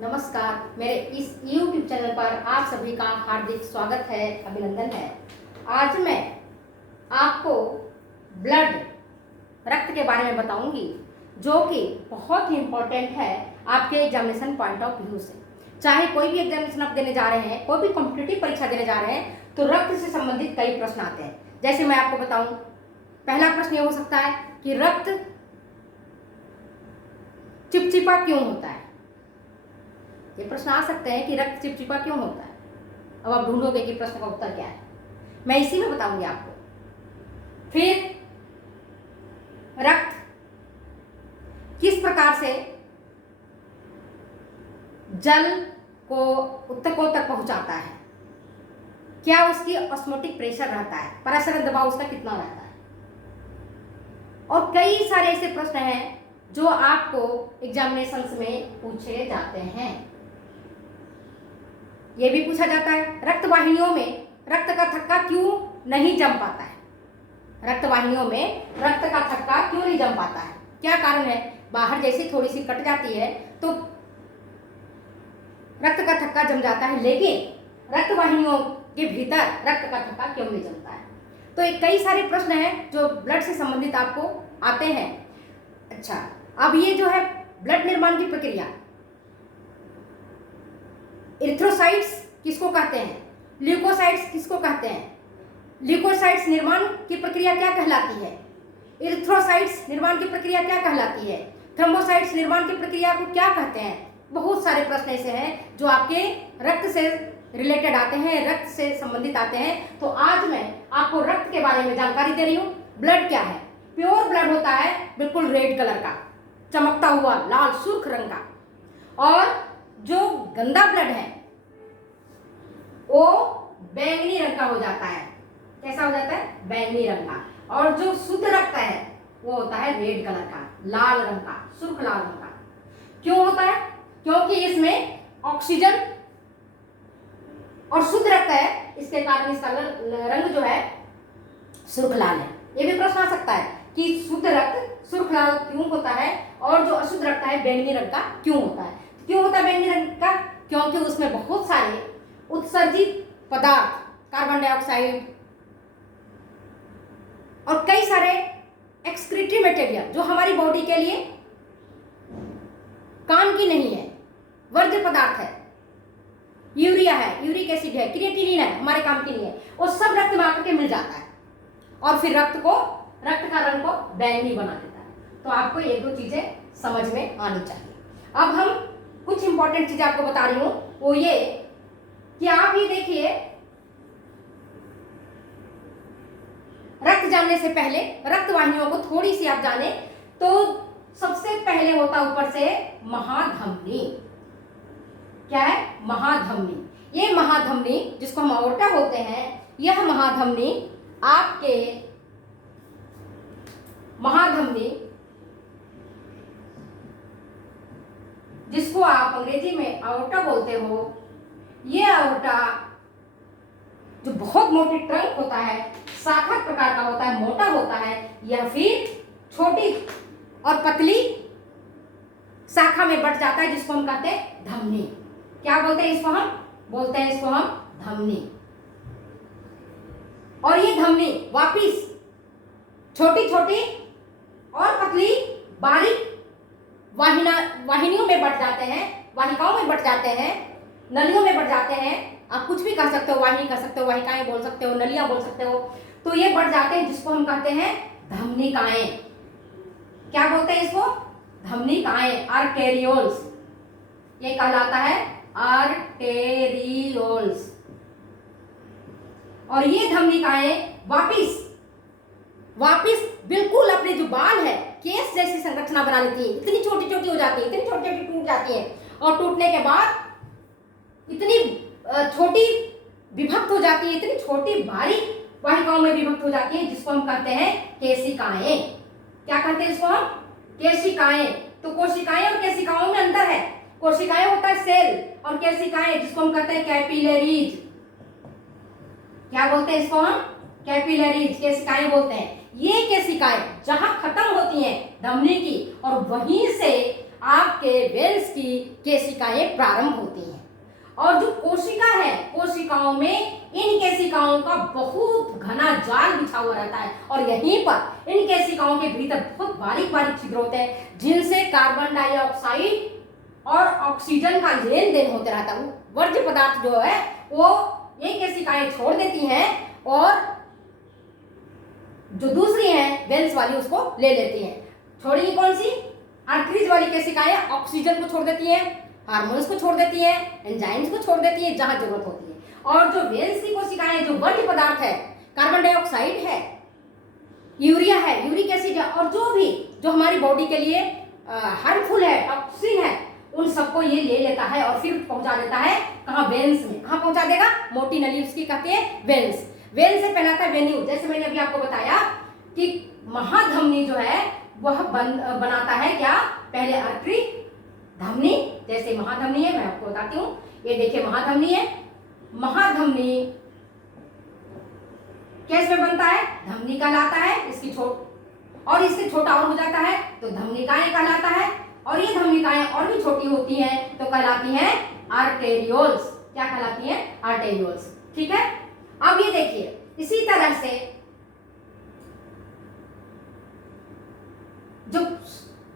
नमस्कार। मेरे इस YouTube चैनल पर आप सभी का हार्दिक स्वागत है, अभिनंदन है। आज मैं आपको ब्लड रक्त के बारे में बताऊंगी, जो कि बहुत ही इम्पोर्टेंट है आपके एग्जामिनेशन पॉइंट ऑफ व्यू से। चाहे कोई भी एग्जामिनेशन आप देने जा रहे हैं, कोई भी कॉम्पिटिटिव परीक्षा देने जा रहे हैं, तो रक्त से संबंधित कई प्रश्न आते हैं। जैसे मैं आपको बताऊं, पहला प्रश्न ये हो सकता है कि रक्त चिपचिपा क्यों होता है। ये प्रश्न आ सकते हैं कि रक्त चिपचिपा क्यों होता है। अब आप ढूंढोगे कि प्रश्न का उत्तर क्या है, मैं इसी में बताऊंगी आपको। फिर रक्त किस प्रकार से जल को ऊतकों तक पहुंचाता है, क्या उसकी ऑस्मोटिक प्रेशर रहता है, पराशरण दबाव उसका कितना रहता है, और कई सारे ऐसे प्रश्न हैं जो आपको एग्जामिनेशंस में पूछे जाते हैं। ये भी पूछा जाता है रक्त वाहिनियों में रक्त का थक्का क्यों नहीं जम पाता है। रक्त वाहिनियों में रक्त का थक्का क्यों नहीं जम पाता है, क्या कारण है। बाहर जैसे थोड़ी सी कट जाती है तो रक्त का थक्का जम जाता है, लेकिन रक्त वाहिनियों के भीतर रक्त का थक्का क्यों नहीं जमता है। तो एक कई सारे प्रश्न हैं जो ब्लड से संबंधित आपको आते हैं। अच्छा, अब ये जो है ब्लड निर्माण की प्रक्रिया, इरिथ्रोसाइट्स किसको कहते हैं, ल्यूकोसाइट्स किसको कहते हैं, ल्यूकोसाइट्स निर्माण की प्रक्रिया क्या कहलाती है, इरिथ्रोसाइट्स निर्माण की प्रक्रिया क्या कहलाती है, थ्रोम्बोसाइट्स निर्माण की प्रक्रिया को क्या कहते हैं। बहुत सारे प्रश्न ऐसे हैं जो आपके रक्त से रिलेटेड आते हैं, रक्त से संबंधित आते हैं। तो आज मैं आपको रक्त के बारे में जानकारी दे रही हूँ। ब्लड क्या है। प्योर ब्लड होता है बिल्कुल रेड कलर का, चमकता हुआ लाल सुर्ख रंग का, और जो गंदा ब्लड है वो बैंगनी रंग का हो जाता है। कैसा हो जाता है, बैंगनी रंग का। और जो शुद्ध रक्त है वो होता है रेड कलर का, लाल रंग का, सुर्ख लाल रंग का। क्यों होता है, क्योंकि इसमें ऑक्सीजन और शुद्ध रक्त है, इसके कारण इसका रंग जो है सुर्ख लाल है। ये भी प्रश्न आ सकता है कि शुद्ध रक्त सुर्ख लाल क्यों होता है और जो अशुद्ध रक्त है बैंगनी रंग का क्यों होता है। क्यों होता है बैंगनी रंग का, क्योंकि उसमें बहुत सारे उत्सर्जित पदार्थ, कार्बन डाइऑक्साइड और कई सारे एक्सक्रीटरी मटेरियल जो हमारी बॉडी के लिए काम की नहीं है, वर्ज्य पदार्थ है, यूरिया है, यूरिक एसिड है, क्रिएटिनिन है, हमारे काम की नहीं है, वो सब रक्त में आकर के मिल जाता है और फिर रक्त का रंग को बैंगनी बना देता है। तो आपको ये दो चीजें समझ में आनी चाहिए। अब हम कुछ इंपॉर्टेंट चीजें आपको बता रही हूं, वो ये कि आप ये देखिए, रक्त जानने से पहले रक्त वाहिनियों को थोड़ी सी आप जाने तो सबसे पहले होता ऊपर से महाधमनी। क्या है, महाधमनी। ये महाधमनी जिसको हम अओर्टा बोलते हैं, यह महाधमनी आपके जिसको आप अंग्रेजी में अओर्टा बोलते हो, ये अओर्टा जो बहुत मोटी ट्रंक होता है, शाखा प्रकार का होता है, मोटा होता है, या फिर छोटी और पतली शाखा में बट जाता है, जिसको हम कहते हैं धमनी। क्या बोलते हैं इसको, हम बोलते हैं इसको हम धमनी। और ये धमनी वापिस छोटी छोटी और पतली बारीक वाहिनियों में बट जाते हैं, वाहिकाओं में बट जाते हैं, नलियों में बट जाते हैं। आप कुछ भी कह सकते हो, वाहिनी कह सकते हो, वाहिकाएं बोल सकते हो, नलियां बोल सकते हो। तो ये बढ़ जाते हैं, जिसको हम कहते हैं धमनिकाएं। क्या बोलते हैं इसको, धमनिकाएं, आर्टेरियोल्स। ये कहलाता है आर्टेरियोल्स। और ये धमनिकाएं वापिस बिल्कुल अपने जो बाल है, केस जैसी संरचना बना लेती है। इतनी छोटी छोटी हो जाती है, इतनी छोटी छोटी टूट जाती है, और टूटने के बाद इतनी छोटी विभक्त हो जाती है, इतनी छोटी बारीक वाहिकाओं में विभक्त हो जाती है, जिसको हम कहते हैं केशिकाएं। क्या कहते हैं इसको हम, केशिकाएं। तो कोशिकाएं और केशिकाओं में अंतर है। कोशिकाएं होता है सेल, और केशिकाएं जिसको हम कहते हैं कैपिलरीज। क्या बोलते हैं इसको हम, कैपिलरीज, केशिकाएं बोलते हैं। ये केशिकाएं जहां खत्म होती हैं धमनी की, और वहीं से आपके वेन्स की केशिकाएं प्रारंभ होती हैं। और जो कोशिका है, कोशिकाओं में इन केशिकाओं का बहुत घना जाल बिछा हुआ रहता है और यहीं पर इन केशिकाओं के भीतर बहुत बारीक बारीक छिद्र होते हैं जिनसे कार्बन डाइऑक्साइड और ऑक्सीजन का लेन देन होते रहता है। वर्ज्य पदार्थ जो है वो ये केशिकाएं छोड़ देती हैं और जो दूसरी है वेन्स वाली उसको ले लेती हैं। छोड़ेगी कौन सी? आर्टरीज वाली केशिकाएं ऑक्सीजन को छोड़ देती हैं, हार्मोन्स को छोड़ देती हैं, एंजाइम्स को छोड़ देती हैं जहां जरूरत होती है। और जो वेन्स की कोशिकाएं जो वर्ज्य पदार्थ है, कार्बन डाइऑक्साइड है, यूरिया है, यूरिक एसिड है और जो हमारी बॉडी के लिए हार्मफुल है, टॉक्सिन है, उन सबको ये ले लेता है और फिर पहुंचा देता है कहाँ? वेन्स में। कहाँ पहुंचा देगा? मोटी नली उसकी कहते हैं वेन्स। वेन से पहनाता है वेन्यू। जैसे मैंने अभी आपको बताया कि महाधमनी जो है वह बनाता है क्या? पहले आर्टरी, धमनी, जैसे महाधमनी है, मैं आपको बताती हूँ। ये देखिए महाधमनी है। महाधमनी कैसे बनता है? धमनी कहलाता है, इसकी और इससे छोटा और हो जाता है तो धमनिकाएं कहलाता है और ये धमनिकाएं और भी छोटी होती हैं तो कहलाती हैं आर्टेरियोल्स। क्या कहलाती हैं? आर्टेरियोल्स। ठीक है। अब ये देखिए इसी तरह से जो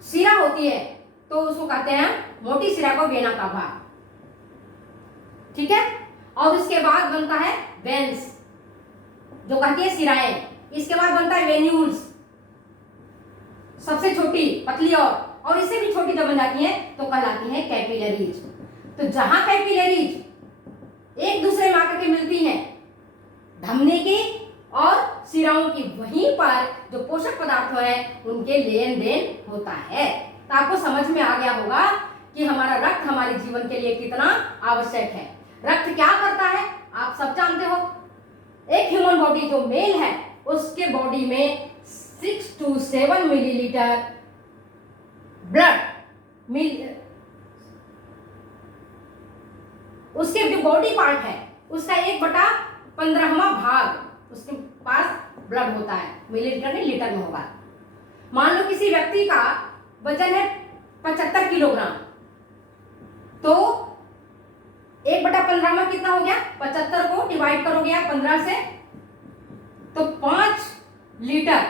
सिरा होती है तो उसको कहते हैं मोटी सिरा को वेना का भाग। ठीक है। और उसके बाद बनता है वेन्स जो कहती है सिराएं। इसके बाद बनता है वेन्यूल्स, सबसे छोटी पतली और इससे भी छोटी जब बन जाती है तो कहलाती है कैपिलरीज। तो जहां कैपिलरीज एक दूसरे में आकर के मिलती हैं धमनी की और सिराओं की, वहीं पर जो पोषक पदार्थ है उनके लेन देन होता है। तो आपको समझ में आ गया होगा कि हमारा रक्त हमारे जीवन के लिए कितना आवश्यक है। रक्त क्या करता है आप सब जानते हो। एक ह्यूमन बॉडी जो मेल है उसके बॉडी में 6 to 7 मिलीलीटर ब्लड उसके जो बॉडी पार्ट है उसका 1/15वां भाग उसके पास ब्लड होता है। मिलीलीटर नहीं, लीटर में होगा। मान लो किसी व्यक्ति का वजन है 75 किलोग्राम तो 1/15 कितना हो गया? 75 को डिवाइड करोगे आप 15 से तो 5 लीटर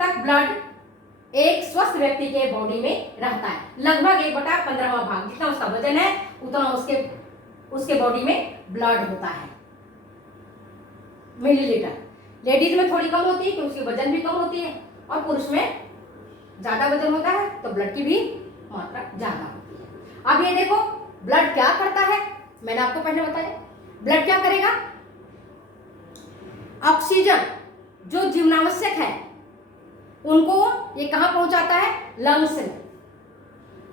तक ब्लड एक स्वस्थ व्यक्ति के बॉडी में रहता है। लगभग 1/15वां भाग जितना उसका वजन है उतना उसके बॉडी में ब्लड होता है मिलीलीटर। लेडीज में थोड़ी कम होती है क्योंकि उसकी वजन भी कम होती है और पुरुष में ज्यादा वजन होता है तो ब्लड की भी मात्रा ज्यादा होती है। अब ये देखो ब्लड क्या करता है, मैंने आपको पहले बताया। ब्लड क्या करेगा? ऑक्सीजन जो जीवनावश्यक है उनको ये कहां पहुंचाता है? लंग्स में।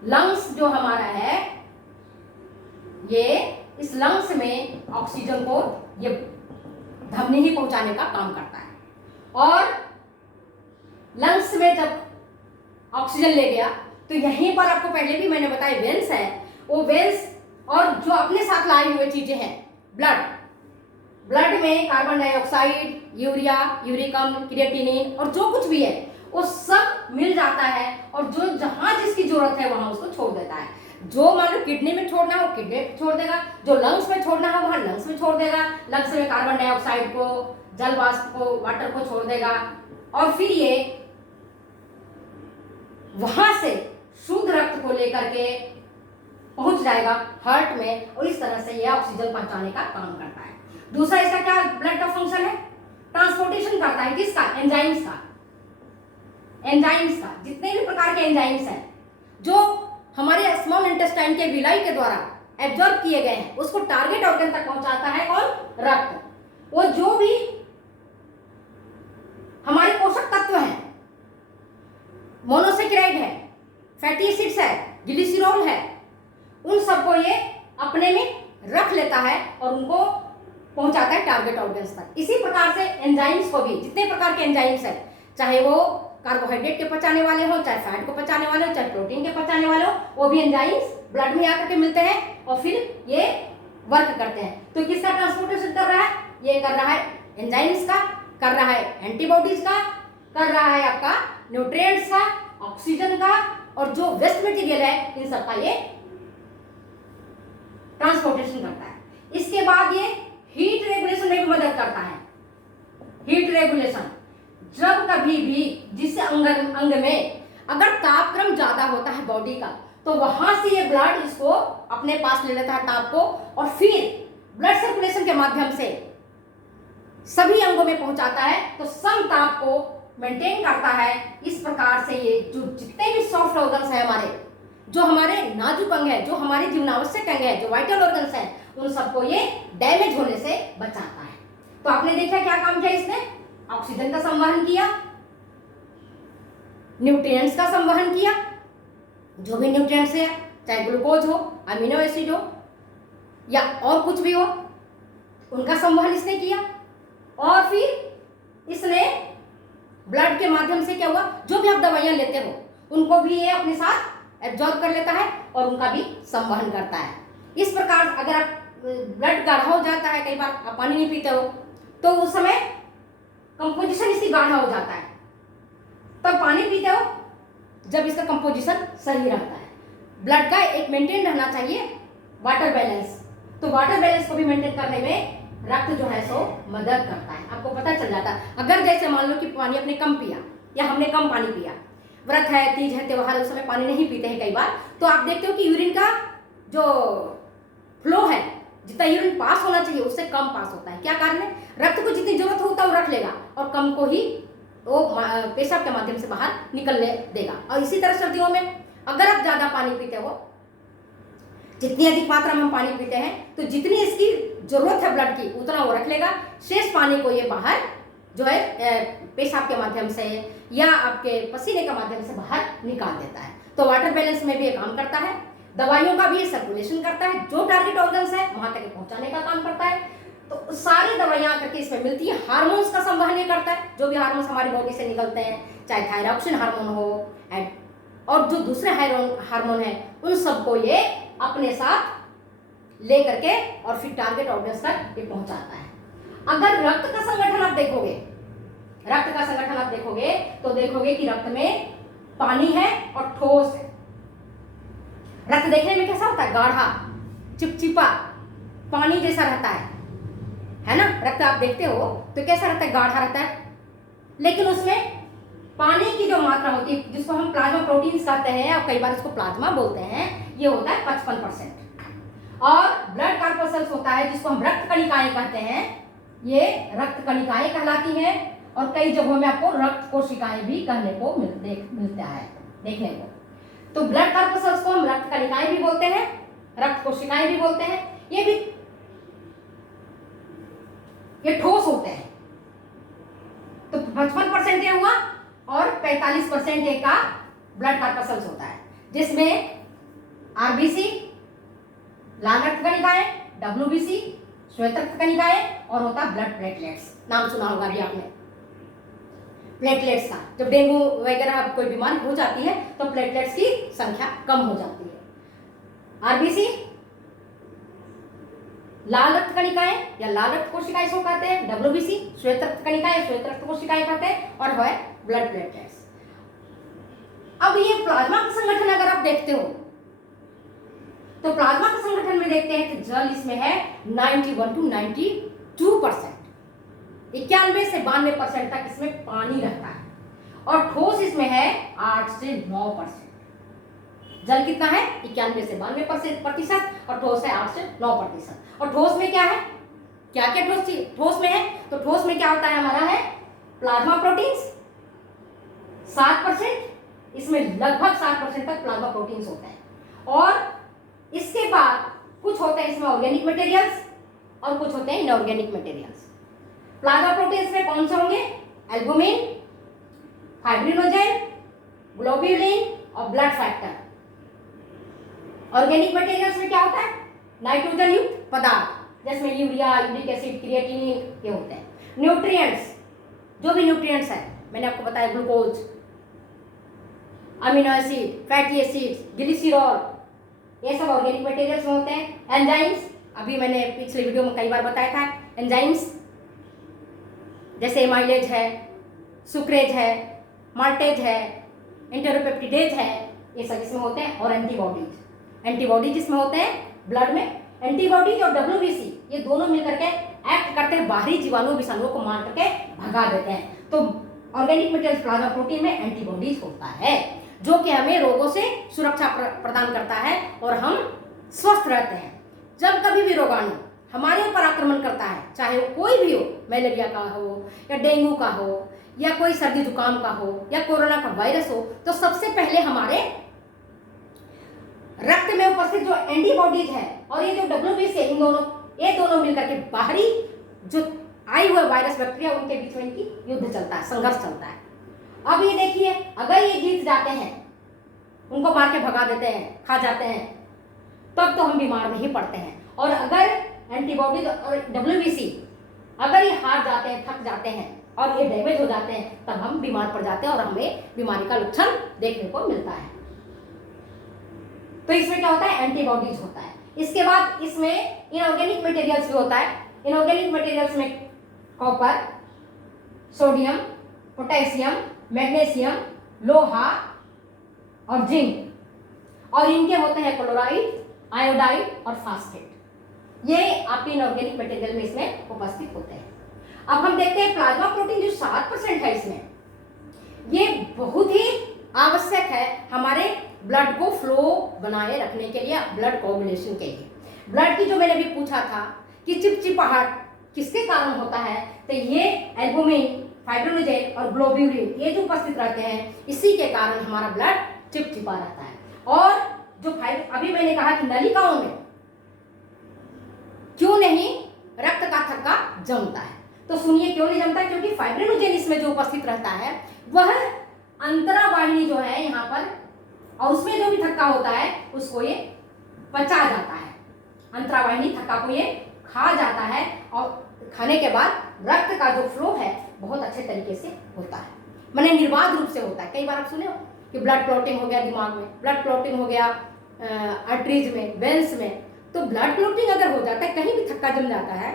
लंग्स जो हमारा है ये इस लंग्स में ऑक्सीजन को ये धमनी ही पहुंचाने का काम करता है। और लंग्स में जब ऑक्सीजन ले गया तो यहीं पर आपको पहले भी मैंने बताया वेन्स है, वो वेन्स और जो अपने साथ लाई हुए चीजें हैं ब्लड में कार्बन डाइऑक्साइड, यूरिया, यूरिक अम्ल, क्रिएटिनिन और जो कुछ भी है वो सब मिल जाता है और जो जहां जिसकी जरूरत है वहां उसको छोड़ देता है। जो मान लो किडनी में छोड़ना हो किडनी में छोड़ देगा, जो लंग्स में छोड़ना हो वहां लंग्स में छोड़ देगा। लंग्स में कार्बन डाइऑक्साइड को, जल वाष्प को, वाटर को छोड़ देगा और फिर ये वहां से शुद्ध रक्त को लेकर के पहुंच जाएगा हार्ट में और इस तरह से यह ऑक्सीजन पहुंचाने का काम करता है। दूसरा इसका क्या ब्लड का फंक्शन है? ट्रांसपोर्टेशन करता है। किसका? एंजाइम्स का। एंजाइम्स का जितने भी प्रकार के एंजाइम्स हैं जो हमारे स्मॉल इंटेस्टाइन के विलाई के द्वारा एब्जॉर्ब किए गए हैं उसको टारगेट ऑर्गन तक पहुंचाता है कौन? रक्त। वो जो भी हमारे पोषक तत्व हैं, मोनोसेकेराइड है, फैटी एसिड्स है, ग्लिसरॉल है, उन सबको ये अपने में रख लेता है और उनको पहुंचाता है टारगेट ऑर्गन्स तक। इसी प्रकार से एंजाइम्स को भी, जितने प्रकार के एंजाइम्स हैं, चाहे वो कार्बोहाइड्रेट के पचाने वाले हो, चाहे फैट को पचाने वाले हो, चाहे प्रोटीन के पचाने वाले हो, वो भी एंजाइम्स ब्लड में आकर के मिलते हैं और फिर ये वर्क करते हैं। तो किसका ट्रांसपोर्टेशन कर रहा है? ये कर रहा है एंजाइम्स का, कर रहा है एंटीबॉडीज का, कर रहा है आपका न्यूट्रिएंट्स का, ऑक्सीजन का और जो वेस्ट मटेरियल है इन सबका ये ट्रांसपोर्टेशन करता है। इसके बाद ये हीट रेगुलेशन में भी मदद करता है। हीट रेगुलेशन, जब कभी भी जिस अंग में अगर तापक्रम ज्यादा होता है बॉडी का, तो वहां से ये ब्लड इसको अपने पास ले लेता है ताप को, और फिर ब्लड सर्कुलेशन के माध्यम से सभी अंगों में पहुंचाता है, तो सम ताप को मेंटेन करता है। इस प्रकार से ये जो जितने भी सॉफ्ट ऑर्गन्स हैं हमारे, जो हमारे नाजुक अंग है, जो हमारे जीवनावश्यक अंग है, जो वाइटल ऑर्गन्स हैं, उन सबको ये डैमेज होने से बचाता है। तो आपने देखा क्या काम किया इसने? ऑक्सीजन का संवहन किया, न्यूट्रिएंट्स का संवहन किया, जो भी न्यूट्रिएंट्स है, चाहे ग्लूकोज हो, अमीनो एसिड हो या और कुछ भी हो, उनका संवहन इसने किया। और फिर इसने ब्लड के माध्यम से क्या हुआ, जो भी आप दवाइयां लेते हो उनको भी ये अपने साथ एब्जॉर्ब कर लेता है और उनका भी संवहन करता है। इस प्रकार अगर आप ब्लड गाढ़ा हो जाता है, कई बार आप पानी नहीं पीते हो, तो उस समय कंपोजिशन इसकी गाढ़ा हो जाता है, तब पानी पीते हो जब इसका कंपोजिशन सही रहता है। ब्लड का एक मेंटेन रहना चाहिए वाटर बैलेंस, तो वाटर बैलेंस को भी मेंटेन करने में रक्त जो है सो मदद करता है। आपको पता चल जाता है, अगर जैसे मान लो कि पानी आपने कम पिया या हमने कम पानी पिया, व्रत है, तीज है, त्योहार, उस समय पानी नहीं पीते हैं कई बार, तो आप देखते हो कि यूरिन का जो फ्लो है, जितना यूरिन पास होना चाहिए उससे कम पास होता है। क्या कारण है? रक्त को जितनी जरूरत होता है वो रख लेगा और कम को ही वो पेशाब के माध्यम से बाहर निकलने देगा। और इसी तरह सर्दियों में अगर आप ज्यादा पानी पीते हो, जितनी अधिक मात्रा में हम पानी पीते हैं, तो जितनी इसकी जरूरत है ब्लड की उतना वो रख लेगा, शेष पानी को ये बाहर जो है पेशाब के माध्यम से या आपके पसीने के माध्यम से बाहर निकाल देता है। तो वाटर बैलेंस में भी ये काम करता है। दवाइयों का भी ये सर्कुलेशन करता है, जो टारगेट ऑर्गन्स है वहां तक पहुंचाने का काम करता है। तो सारी दवाइयां आकर के इसमें मिलती है। हार्मोन्स का संवहन करता है, जो भी हार्मोन्स हमारी बॉडी से निकलते हैं, चाहे थायरॉक्सिन हार्मोन हो और जो दूसरे हार्मोन है, उन सबको ये अपने साथ ले करके और फिर टारगेट ऑर्गन्स तक ये पहुंचाता है। अगर रक्त का संगठन आप देखोगे, रक्त का संगठन आप देखोगे तो देखोगे कि रक्त में पानी है और ठोस है। रक्त देखने में कैसा होता है? गाढ़ा, चिपचिपा, पानी जैसा रहता है ना? रक्त आप देखते हो तो कैसा रहता है? गाढ़ा रहता है। लेकिन उसमें पानी की जो मात्रा होती है, जिसको हम प्लाज्मा प्रोटीन्स कहते हैं और कई बार इसको प्लाज्मा बोलते हैं, ये होता है 55%। और ब्लड कॉर्पस्कल्स होता है, जिसको हम रक्त कणिकाएं कहते हैं, ये रक्त कणिकाएं कहलाती हैं। और कई जगहों में आपको रक्त कोशिकाएं भी कहने को मिलता है देखने को। तो ब्लड कॉर्पस्कल्स को हम रक्त कणिकाएं भी बोलते हैं, रक्त कोशिकाएं भी बोलते हैं। ये ठोस होते हैं। तो 55% ये हुआ और 45% एक का ब्लड कॉर्पस्कल्स होता है, जिसमें आरबीसी, लाल रक्त कणिकाएं, डब्ल्यूबीसी, श्वेत रक्त कणिकाएं और होता ब्लड प्लेटलेट्स। नाम सुना होगा भी आपने प्लेटलेट्स का। जब डेंगू वगैरह कोई बीमारी हो जाती है तो प्लेटलेट्स की संख्या कम हो जाती है। आरबीसी, लाल रक्त कणिकाएं या लाल रक्त कोशिकाएं इसको कहते हैं। डब्ल्यूबीसी, श्वेत रक्त कणिकाएं, श्वेत रक्त कोशिकाएं कहते हैं। और है ब्लड प्लेटलेट्स। अब ये प्लाज्मा का संगठन अगर आप देखते हो तो प्लाज्मा के संगठन में देखते हैं कि जल इसमें है 91 to 92%, 91 से 92% तक इसमें पानी रहता है। और ठोस इसमें है 8 से 9%। जल कितना है? 91 से 92% और ठोस है 8 से 9%। और ठोस में क्या है? क्या क्या ठोस में है? तो ठोस में क्या होता है? हमारा है प्लाज्मा प्रोटीन्स 7%, इसमें लगभग 7% तक प्लाज्मा प्रोटीन्स होते हैं। और इसके बाद कुछ होते हैं इसमें ऑर्गेनिक मटेरियल्स और कुछ होते हैं इनऑर्गेनिक मटेरियल्स। प्लाज्मा प्रोटीन्स में कौन से होंगे? एल्बुमिन, फाइब्रिनोजेन, ग्लोब्यूलिन और ब्लड फैक्टर। ऑर्गेनिक मटेरियल्स में क्या होता है? नाइट्रोजन युक्त पदार्थ, जिसमें यूरिया, यूरिक एसिड, क्रिएटिनिन ये होते हैं। न्यूट्रिएंट्स, जो भी न्यूट्रिएंट्स है, मैंने आपको बताया, glucose, amino acid, fatty acids, glycerol, ये सब ऑर्गेनिक मटेरियल्स में होते हैं। एंजाइम्स, अभी मैंने पिछले वीडियो में कई बार बताया था, एंजाइम्स जैसे एमाइलेज है, सुक्रेज है, माल्टेज है, इंटरोपेप्टिडेज है, ये सब इसमें होते हैं। और एंटीबॉडीज इसमें होते हैं ब्लड में। एंटीबॉडीज और WBC ये दोनों मिलकर के एक्ट करते हैं, बाहरी जीवाणु विषाणुओं को मार करके भगा देते हैं। तो ऑर्गेनिक मटेरियल प्लाज्मा प्रोटीन में एंटीबॉडीज होता है जो कि हमें रोगों से सुरक्षा प्रदान करता है और हम स्वस्थ रहते हैं। जब कभी भी रोगाणु हमारे ऊपर आक्रमण करता है, चाहे वो कोई भी हो, मलेरिया का हो या डेंगू का हो या कोई सर्दी जुकाम का हो या कोरोना का वायरस हो, तो सबसे पहले हमारे रक्त में उपस्थित जो एंटीबॉडीज है और ये जो WBC है, ये दोनों मिलकर के बाहरी जो आए हुए वायरस बैक्टीरिया उनके बीच में इनकी युद्ध चलता है, संघर्ष चलता है। अब ये देखिए, अगर ये जीत जाते हैं, उनको मार के भगा देते हैं, खा जाते हैं, तब तो हम बीमार नहीं पड़ते हैं। और अगर एंटीबॉडीज और WBC अगर ये हार जाते हैं, थक जाते हैं और ये डैमेज हो जाते हैं, तब हम बीमार पड़ जाते हैं और हमें बीमारी का लक्षण देखने को मिलता है। तो इसमें क्या होता है, एंटीबॉडीज होता है। इसके बाद इसमें इनऑर्गेनिक मटेरियल्स भी होता है। इनऑर्गेनिक मटेरियल्स में कॉपर, सोडियम, पोटेशियम, मैग्नीशियम, लोहा और जिंक, और इनके होते हैं क्लोराइड, आयोडाइड और फास्फेट। ये आपके इनऑर्गेनिक मटेरियल में इसमें उपस्थित होते हैं। अब हम देखते हैं प्लाज्मा प्रोटीन जो 7% है इसमें, ये बहुत ही आवश्यक है हमारे ब्लड को फ्लो बनाए रखने के लिए, ब्लड कोगुलेशन के लिए। ब्लड की जो मैंने अभी पूछा था कि चिपचिपाहट किसके कारण होता है, तो ये एल्बुमिन, फाइब्रोनोजेन और ग्लोब्यूलिन ये जो उपस्थित रहते हैं, इसी के कारण हमारा ब्लड चिपचिपा रहता है। और जो अभी मैंने कहा कि नलिकाओं में क्यों नहीं रक्त का थक्का जमता है, तो सुनिए क्यों नहीं जमता है। क्योंकि फाइब्रिनोजेन इसमें जो उपस्थित रहता है वह अंतरावाहिनी जो है यहाँ पर, और उसमें जो भी थक्का होता है उसको ये पचा जाता है। अंतरावाहिनी थक्का को ये खा जाता है और खाने के बाद रक्त का जो फ्लो है बहुत अच्छे तरीके से होता है, माने निर्बाध रूप से होता है। कई बार आप सुने हो कि ब्लड क्लॉटिंग हो गया दिमाग में, ब्लड क्लॉटिंग हो गया आर्टरीज में, वेंस में। तो ब्लड क्लॉटिंग अगर हो जाता है, कहीं भी थक्का जम जाता है,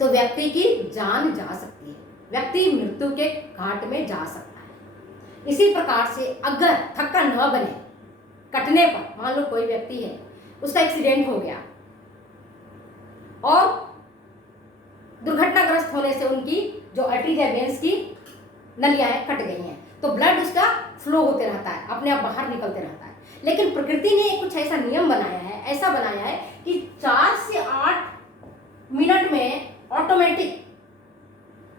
तो व्यक्ति की जान जा सकती है, व्यक्ति मृत्यु के घाट में जा सकता है। इसी प्रकार से अगर थक्का न बने, कटने पर मान लो कोई व्यक्ति है, उसका एक्सीडेंट हो गया और दुर्घटनाग्रस्त होने से उनकी जो आर्टरीज है, वेंस की नलियां हैं कट गई हैं, तो ब्लड उसका फ्लो होते रहता है, अपने आप बाहर निकलते रहता है। लेकिन प्रकृति ने कुछ ऐसा नियम बनाया है, ऐसा बनाया है कि 4 से 8 मिनट में ऑटोमेटिक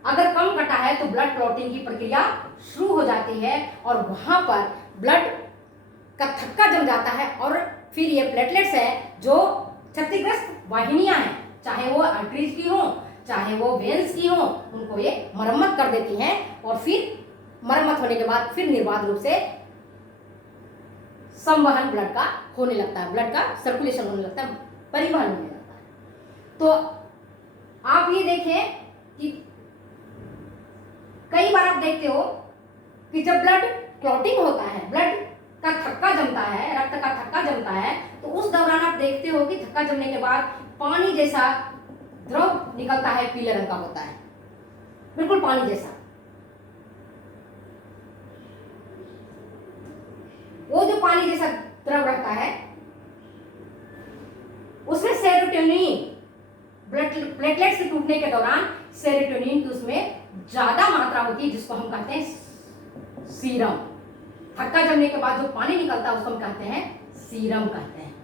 अगर कम कटा है तो ब्लड क्लॉटिंग की प्रक्रिया शुरू हो जाती है और वहां पर ब्लड का थक्का जम जाता है और फिर ये प्लेटलेट्स है जो क्षतिग्रस्त वाहिनियां हैं, चाहे वो आर्टरीज की हो चाहे वो वेंस की हो, उनको ये मरम्मत कर देती हैं और फिर मरम्मत होने के बाद फिर निर्बाध रूप से संवहन ब्लड का होने लगता है, ब्लड का सर्कुलेशन होने लगता है, परिवहन होने लगता है। तो आप ये देखें कि कई बार आप देखते हो कि जब ब्लड क्लॉटिंग होता है, ब्लड का थक्का जमता है, रक्त का थक्का जमता है, तो उस दौरान आप देखते हो कि थक्का जमने के बाद पानी जैसा द्रव निकलता है, पीले रंग का होता है, बिल्कुल पानी जैसा। वो जो पानी जैसा द्रव रहता है उसमें सेरोटोनिन, ब्लड प्लेटलेट्स के टूटने के दौरान सेरोटोनिन की उसमें ज्यादा मात्रा होती है, जिसको हम कहते हैं सीरम। थक्का जमने के बाद जो पानी निकलता है उसको हम कहते हैं सीरम कहते हैं।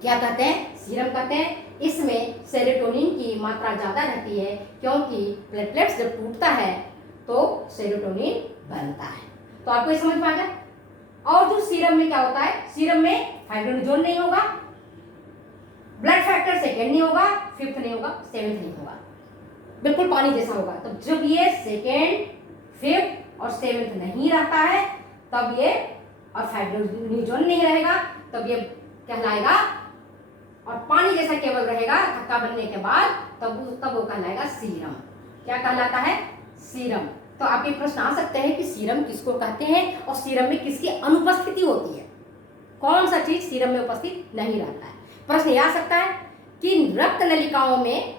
क्या कहते हैं? सीरम कहते हैं। इसमें सेरोटोनिन की मात्रा ज्यादा रहती है क्योंकि प्लेटलेट्स जब टूटता है तो सेरोटोनिन बनता है। तो आपको ये समझ में आ गया। और जो सीरम में क्या होता है, सीरम में फाइब्रिनोजन नहीं होगा, ब्लड फैक्टर सेकेंड नहीं होगा, फिफ्थ नहीं होगा, सेवेंथ नहीं होगा, बिल्कुल पानी जैसा होगा। तो जब ये सेकेंड, फिफ्थ और सेवेंथ नहीं रहता है तब ये, और फाइब्रिनोजन नहीं रहेगा तब ये कहलाएगा, और पानी जैसा केवल रहेगा थक्का बनने के बाद, तब वो कहलाएगा सीरम। क्या कहलाता है? सीरम। तो आपके प्रश्न आ सकते हैं कि सीरम किसको कहते हैं और सीरम में किसकी अनुपस्थिति होती है, कौन सा चीज सीरम में उपस्थित नहीं रहता है। प्रश्न यह आ सकता है कि रक्त नलिकाओं में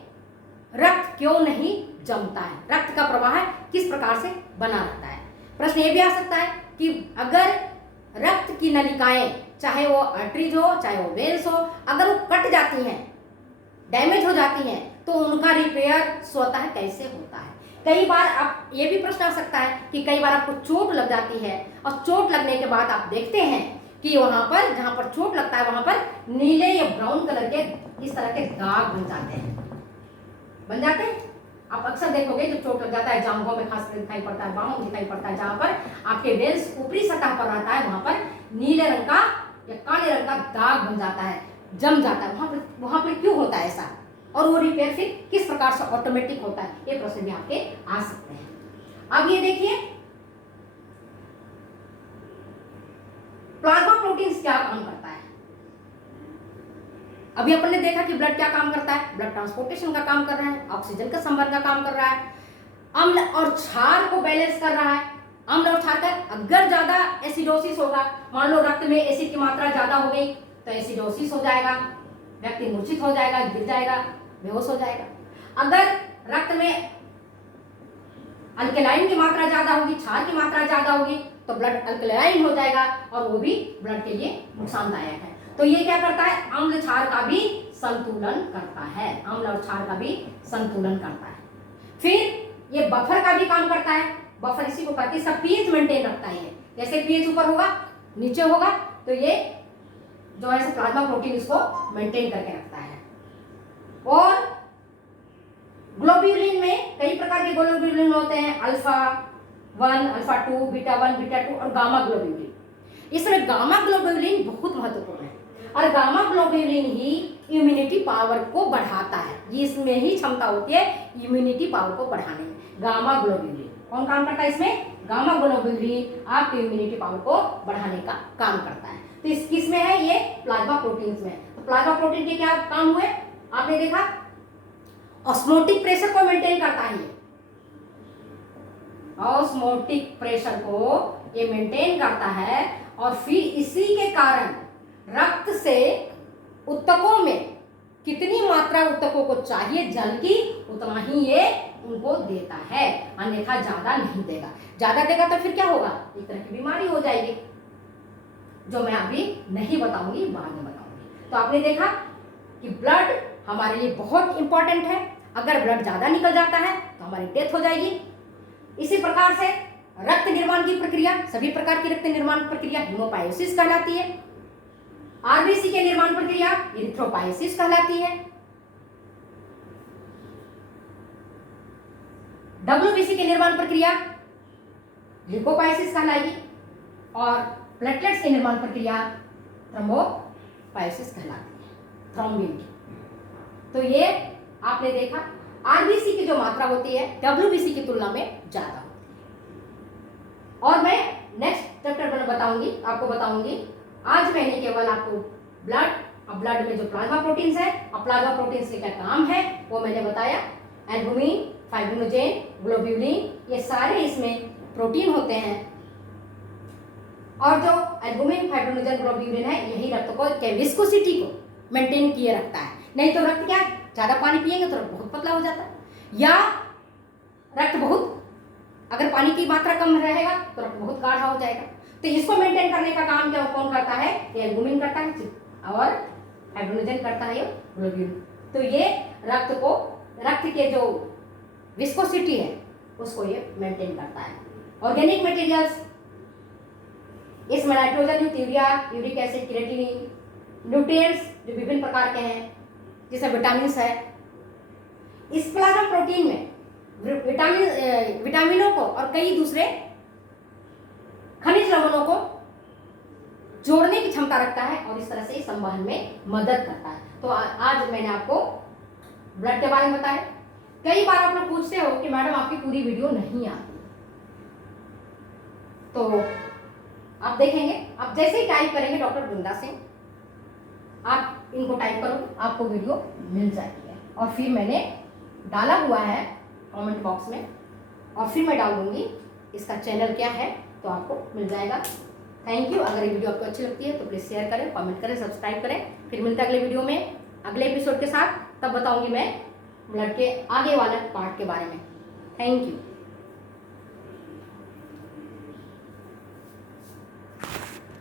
रक्त क्यों नहीं जमता है, रक्त का प्रवाह किस प्रकार से बना रहता है। प्रश्न ये भी आ सकता है कि अगर रक्त की नलिकाएं, चाहे वो आर्टरीज हो चाहे वो वेन्स हो, अगर वो कट जाती हैं, डैमेज हो जाती हैं, तो उनका रिपेयर स्वतः कैसे होता है। कई बार आप ये भी प्रश्न आ सकता है कि कई बार आपको चोट लग जाती है और चोट लगने के बाद आप देखते हैं कि वहां पर जहां पर चोट लगता है वहां पर नीले या ब्राउन कलर के इस तरह के दाग बन जाते हैं। आप अक्सर देखोगे जो चोट लग जाता है जांघों में खासकर दिखाई पड़ता है, बाहों में दिखाई पड़ता है, जहां पर आपके वेन्स ऊपरी सतह पर रहता है वहां पर नीले रंग का या काले रंग का दाग बन जाता है, जम जाता है। वहां पर क्यों होता है ऐसा, और वो रिपेयर फिर किस प्रकार से ऑटोमेटिक होता है, ये प्रश्न भी आपके आ सकते हैं। अब ये देखिए प्लाज्मा प्रोटीन्स क्या काम करता है। अभी अपन ने देखा कि ब्लड क्या काम करता है, ब्लड ट्रांसपोर्टेशन का काम कर रहा है, ऑक्सीजन का संवर्धन का काम कर रहा है, अम्ल और क्षार को बैलेंस कर रहा है। अम्ल और क्षार का अगर ज्यादा एसिडोसिस होगा, मान लो रक्त में एसिड की मात्रा ज्यादा हो गई तो एसिडोसिस हो जाएगा, व्यक्ति मूर्छित हो जाएगा, गिर जाएगा, बेहोश हो जाएगा। अगर रक्त में अल्कलाइन की मात्रा ज्यादा होगी, क्षार की मात्रा ज्यादा होगी, तो ब्लड अल्कलाइन हो जाएगा और वो भी ब्लड के लिए नुकसानदायक है। तो ये क्या करता है, अम्ल क्षार का भी संतुलन करता है, अम्ल और क्षार का भी संतुलन करता है। फिर ये बफर का भी काम करता है। बफर इसी को कहते हैं, सब पीएच मेंटेन रखता है। जैसे पीएच ऊपर होगा नीचे होगा तो ये जो है प्लाज्मा प्रोटीन इसको मेंटेन करके रखता है। और ग्लोब्यूलिन में कई प्रकार के ग्लोब्यूलिन होते हैं, अल्फा 1, अल्फा 2, बीटा 1, बीटा 2 और गामा ग्लोब्यूलिन। इसमें गामा ग्लोब्यूलिन बहुत महत्वपूर्ण है और गामा ग्लोब्यूलिन ही इम्यूनिटी पावर को बढ़ाता है। ये इसमें ही क्षमता होती है इम्यूनिटी पावर को बढ़ाने में। गामा ग्लोब्यूलिन कौन काम करता है इसमें, गामा ग्लोब्यूलिन आपकी इम्यूनिटी पावर को बढ़ाने का काम करता है। तो इस किस में है, ये प्लाज्मा प्रोटीन्स में। तो प्लाज्मा प्रोटीन के क्या काम हुए, आपने देखा ऑस्मोटिक प्रेशर को मेंटेन करता है। ऑस्मोटिक प्रेशर को ये मेंटेन करता है और फिर इसी के कारण रक्त से ऊतकों में कितनी मात्रा ऊतकों को चाहिए जल की, उतना ही ये उनको देता है, अन्यथा ज्यादा नहीं देगा। ज्यादा देगा तो फिर क्या होगा, एक तरह की बीमारी हो जाएगी जो मैं अभी नहीं बताऊंगी, बाद में बताऊंगी। तो आपने देखा कि ब्लड हमारे लिए बहुत इंपॉर्टेंट है। अगर ब्लड ज्यादा निकल जाता है तो हमारी डेथ हो जाएगी। इसी प्रकार से रक्त निर्माण की प्रक्रिया, सभी प्रकार की रक्त निर्माण प्रक्रिया हीमोपायोसिस कहलाती है। आरबीसी के निर्माण प्रक्रिया इरिथ्रोपायोसिस कहलाती है। डब्ल्यूबीसी के निर्माण प्रक्रिया ल्यूकोपायोसिस कहलाएगी और प्लेटलेट्स की निर्माण प्रक्रिया थ्रोम्बोपायोसिस कहलाती है, थ्रोम्बिन की। तो ये आपने देखा आरबीसी की जो मात्रा होती है डब्ल्यूबीसी की तुलना में ज्यादा होती है। और मैं नेक्स्ट चैप्टर में बताऊंगी, आपको बताऊंगी। आज मैंने केवल आपको ब्लड और ब्लड में जो प्लाज्मा प्रोटीन्स है और प्लाज्मा प्रोटीन्स के क्या काम है वो मैंने बताया। एल्बुमिन, फाइब्रिनोजेन, ग्लोब्यूलिन, ये सारे इसमें प्रोटीन होते हैं। और जो एल्बुमिन, फाइब्रिनोजेन, ग्लोब्यूलिन है यही रक्त को के विस्कोसिटी को मेंटेन किए रखता है। नहीं तो रक्त क्या, ज्यादा पानी पिएंगे तो रक्त बहुत पतला हो जाता है, या रक्त बहुत, अगर पानी की मात्रा कम रहेगा तो रक्त बहुत गाढ़ा हो जाएगा। तो इसको मेंटेन करने का काम क्या कौन करता है, ये एल्बुमिन करता है और फाइब्रिनोजेन करता है ग्लोब्यूलिन। तो ये रक्त को, रक्त के जो विस्कोसिटी है उसको ये मेंटेन करता है। ऑर्गेनिक मटेरियल्स, इसमें नाइट्रोजन युक्त urea, uric acid, creatinine, nutrients जो विभिन्न प्रकार के हैं जिसमें विटामिन है। इस प्लाज्मा प्रोटीन में विटामिनों को और कई दूसरे खनिज लवणों को जोड़ने की क्षमता रखता है और इस तरह से संवहन में मदद करता है। तो आज मैंने आपको ब्लड के बारे में बताया। कई बार आप लोग पूछते हो कि मैडम आपकी पूरी वीडियो नहीं आती, तो आप देखेंगे, आप जैसे ही टाइप करेंगे डॉक्टर वृंदा सिंह, आप इनको टाइप करोगे आपको वीडियो मिल जाएगी। और फिर मैंने डाला हुआ है कमेंट बॉक्स में, और फिर मैं डाल दूंगी इसका चैनल क्या है तो आपको मिल जाएगा। Thank you. अगर ये वीडियो आपको अच्छी लगती है तो प्लीज़ शेयर करें, कमेंट करें, सब्सक्राइब करें। फिर मिलते हैं अगले वीडियो में अगले एपिसोड के साथ, तब बताऊंगी मैं ब्लड के आगे वाले पार्ट के बारे में। Thank you.